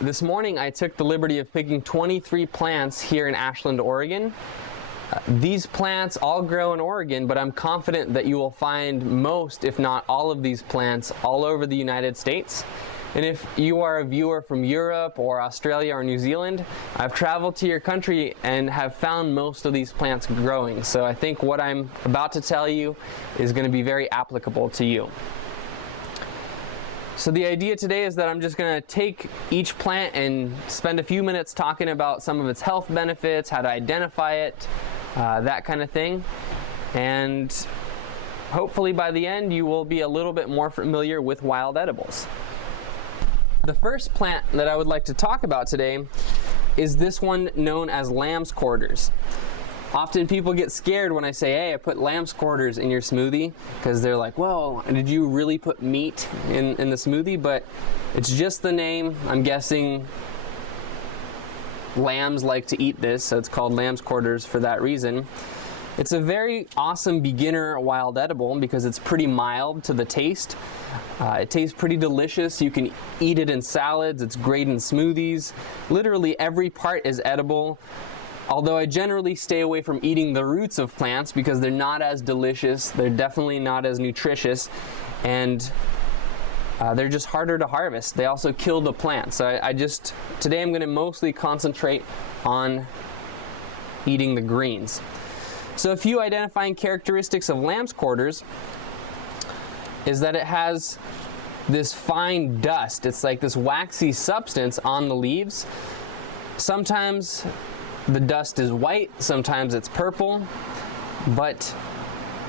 This morning I took the liberty of picking 23 plants here in Ashland, Oregon. These plants all grow in Oregon, but I'm confident that you will find most, if not all of these plants all over the United States. And if you are a viewer from Europe or Australia or New Zealand, I've traveled to your country and have found most of these plants growing. So I think what I'm about to tell you is going to be very applicable to you. So the idea today is that I'm just going to take each plant and spend a few minutes talking about some of its health benefits, how to identify it, that kind of thing. And hopefully by the end you will be a little bit more familiar with wild edibles. The first plant that I would like to talk about today is this one known as lamb's quarters. Often people get scared when I say, hey, I put lamb's quarters in your smoothie, because they're like, whoa, did you really put meat in the smoothie? But it's just the name. I'm guessing lambs like to eat this, so it's called lamb's quarters for that reason. It's a very awesome beginner wild edible because it's pretty mild to the taste. It tastes pretty delicious. You can eat it in salads. It's great in smoothies. Literally every part is edible. Although I generally stay away from eating the roots of plants because they're not as delicious. They're definitely not as nutritious. And they're just harder to harvest. They also kill the plant. So today I'm going to mostly concentrate on eating the greens. So a few identifying characteristics of lamb's quarters is that it has this fine dust. It's like this waxy substance on the leaves. Sometimes the dust is white, sometimes it's purple, but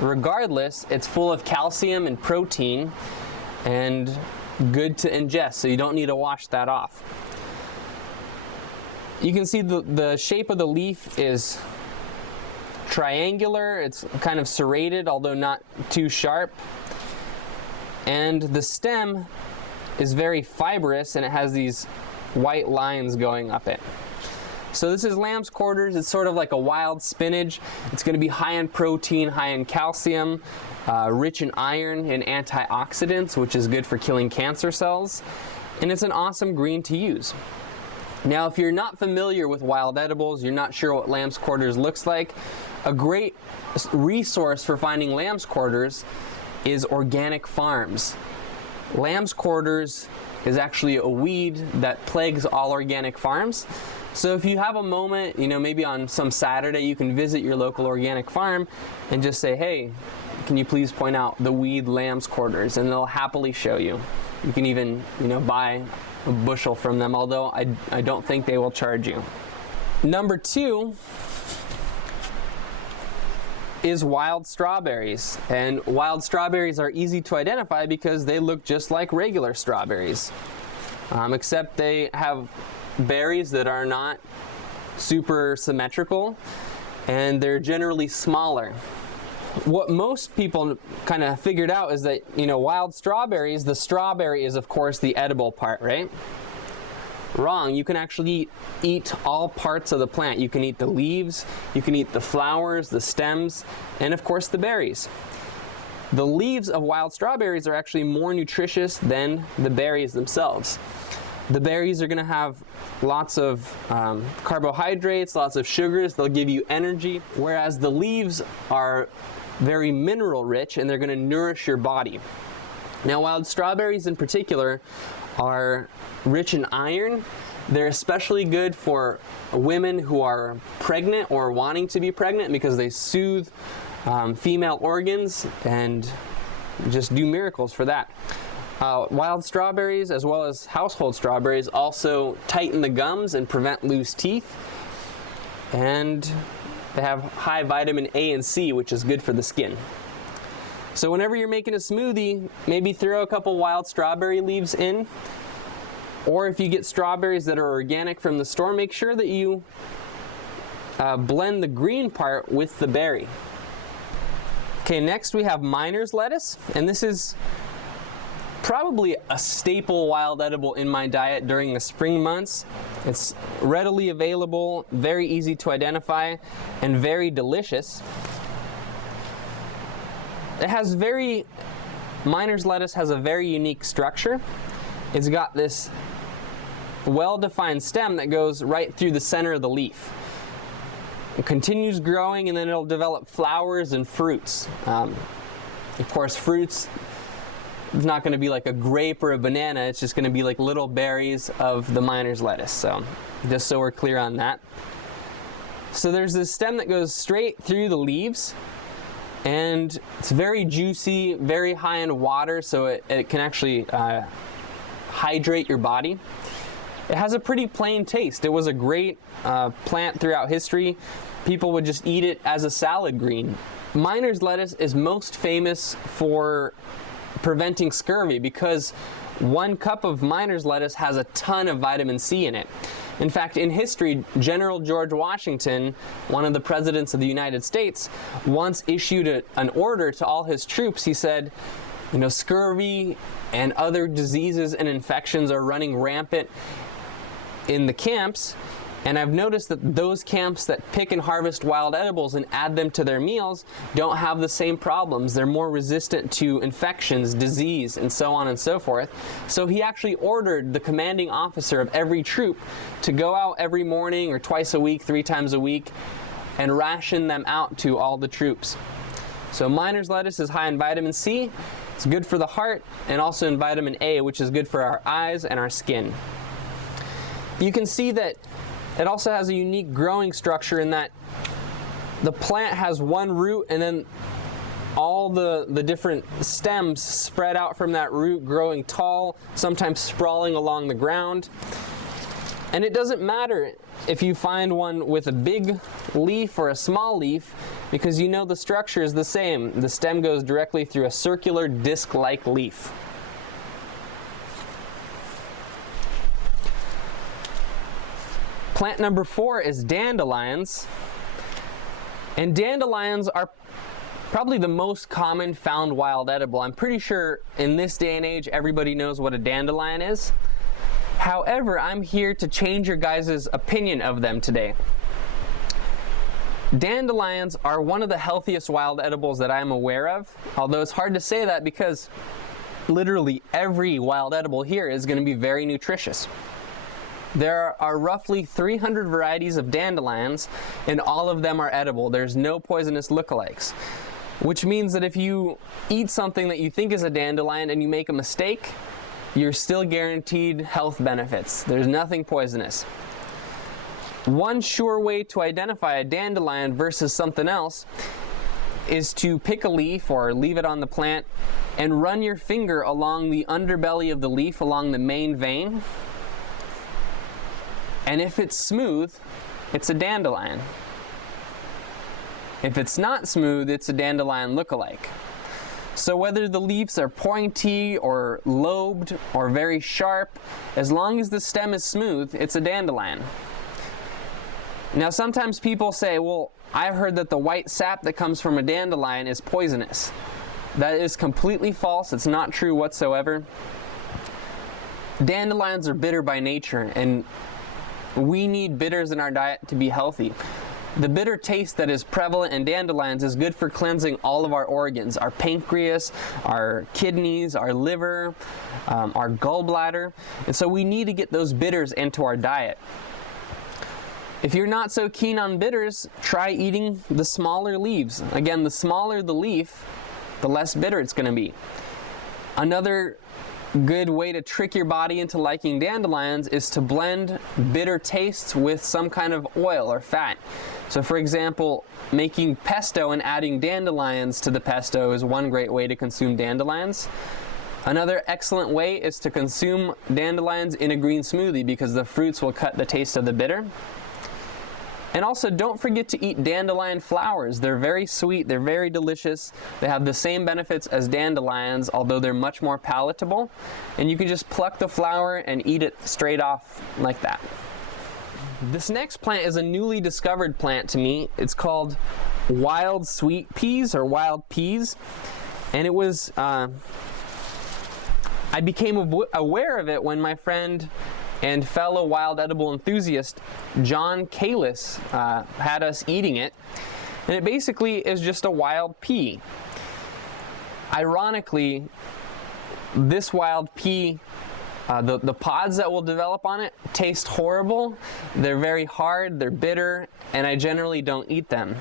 regardless, it's full of calcium and protein and good to ingest, so you don't need to wash that off. You can see the shape of the leaf is triangular. It's kind of serrated, although not too sharp. And the stem is very fibrous, and it has these white lines going up it. So this is lamb's quarters. It's sort of like a wild spinach. It's going to be high in protein, high in calcium, rich in iron and antioxidants, which is good for killing cancer cells. And it's an awesome green to use. Now, if you're not familiar with wild edibles, you're not sure what lamb's quarters looks like, a great resource for finding lamb's quarters is organic farms. Lamb's quarters is actually a weed that plagues all organic farms. So if you have a moment, maybe on some Saturday, you can visit your local organic farm and just say, hey, can you please point out the weed lamb's quarters? And they'll happily show you. You can even, buy a bushel from them, although I don't think they will charge you. Number 2 is wild strawberries. And wild strawberries are easy to identify because they look just like regular strawberries, except they have berries that are not super symmetrical, and they're generally smaller. What most people kind of figured out is that, wild strawberries, the strawberry is of course the edible part, right? Wrong. You can actually eat all parts of the plant. You can eat the leaves, you can eat the flowers, the stems, and of course the berries. The leaves of wild strawberries are actually more nutritious than the berries themselves. The berries are going to have lots of carbohydrates, lots of sugars. They'll give you energy, whereas the leaves are very mineral rich and they're going to nourish your body. Now, wild strawberries in particular are rich in iron. They're especially good for women who are pregnant or wanting to be pregnant because they soothe female organs and just do miracles for that. Wild strawberries, as well as household strawberries, also tighten the gums and prevent loose teeth. And they have high vitamin A and C, which is good for the skin. So whenever you're making a smoothie, maybe throw a couple wild strawberry leaves in. Or if you get strawberries that are organic from the store, make sure that you blend the green part with the berry. Okay, next we have miner's lettuce, and this is probably a staple wild edible in my diet during the spring months. It's readily available, very easy to identify, and very delicious. Miner's lettuce has a very unique structure. It's got this well-defined stem that goes right through the center of the leaf. It continues growing, and then it'll develop flowers and fruits. Of course, fruits, it's not going to be like a grape or a banana. It's just going to be like little berries of the miner's lettuce. So just so we're clear on that. So there's this stem that goes straight through the leaves, and it's very juicy, very high in water, so it can actually hydrate your body. It has a pretty plain taste. It was a great plant throughout history. People would just eat it as a salad green. Miner's lettuce is most famous for preventing scurvy because 1 cup of miner's lettuce has a ton of vitamin C in it. In fact, in history, General George Washington, one of the presidents of the United States, once issued an order to all his troops. He said, you know, scurvy and other diseases and infections are running rampant in the camps, and I've noticed that those camps that pick and harvest wild edibles and add them to their meals don't have the same problems. They're more resistant to infections, disease, and so on and so forth. So he actually ordered the commanding officer of every troop to go out every morning or twice a week, 3 times a week, and ration them out to all the troops. So miner's lettuce is high in vitamin C. It's good for the heart, and also in vitamin A, which is good for our eyes and our skin. You can see that it also has a unique growing structure in that the plant has 1 root, and then all the different stems spread out from that root, growing tall, sometimes sprawling along the ground. And it doesn't matter if you find one with a big leaf or a small leaf, because you know the structure is the same. The stem goes directly through a circular disc-like leaf. Plant number 4 is dandelions. And dandelions are probably the most common found wild edible. I'm pretty sure in this day and age everybody knows what a dandelion is. However, I'm here to change your guys' opinion of them today. Dandelions are one of the healthiest wild edibles that I'm aware of, although it's hard to say that because literally every wild edible here is going to be very nutritious. There are roughly 300 varieties of dandelions, and all of them are edible. There's no poisonous lookalikes, which means that if you eat something that you think is a dandelion and you make a mistake, you're still guaranteed health benefits. There's nothing poisonous. One sure way to identify a dandelion versus something else is to pick a leaf or leave it on the plant and run your finger along the underbelly of the leaf, along the main vein. And if it's smooth, it's a dandelion. If it's not smooth, it's a dandelion lookalike. So whether the leaves are pointy or lobed or very sharp, as long as the stem is smooth, it's a dandelion. Now sometimes people say, well, I've heard that the white sap that comes from a dandelion is poisonous. That is completely false. It's not true whatsoever. Dandelions are bitter by nature, and we need bitters in our diet to be healthy. The bitter taste that is prevalent in dandelions is good for cleansing all of our organs, our pancreas, our kidneys, our liver, our gallbladder. And so we need to get those bitters into our diet. If you're not so keen on bitters, try eating the smaller leaves. Again, the smaller the leaf, the less bitter it's going to be. Another good way to trick your body into liking dandelions is to blend bitter tastes with some kind of oil or fat. So for example, making pesto and adding dandelions to the pesto is one great way to consume dandelions. Another excellent way is to consume dandelions in a green smoothie because the fruits will cut the taste of the bitter. And also, don't forget to eat dandelion flowers. They're very sweet, they're very delicious. They have the same benefits as dandelions, although they're much more palatable. And you can just pluck the flower and eat it straight off like that. This next plant is a newly discovered plant to me. It's called wild sweet peas or wild peas. And it was, I became aware of it when my friend and fellow wild edible enthusiast John Kalis had us eating it. And it basically is just a wild pea. Ironically, this wild pea The pods that will develop on it taste horrible. They're very hard, they're bitter, and I generally don't eat them.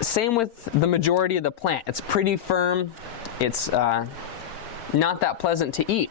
Same with the majority of the plant. It's pretty firm. It's not that pleasant to eat.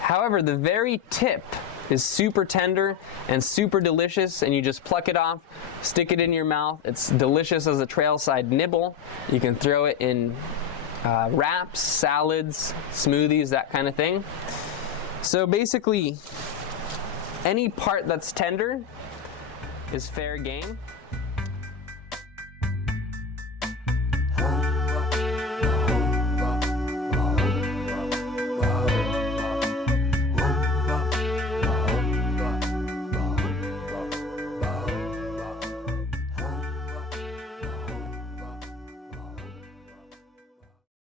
However, the very tip is super tender and super delicious, and you just pluck it off, stick it in your mouth. It's delicious as a trailside nibble. You can throw it in wraps, salads, smoothies, that kind of thing. So basically, any part that's tender is fair game.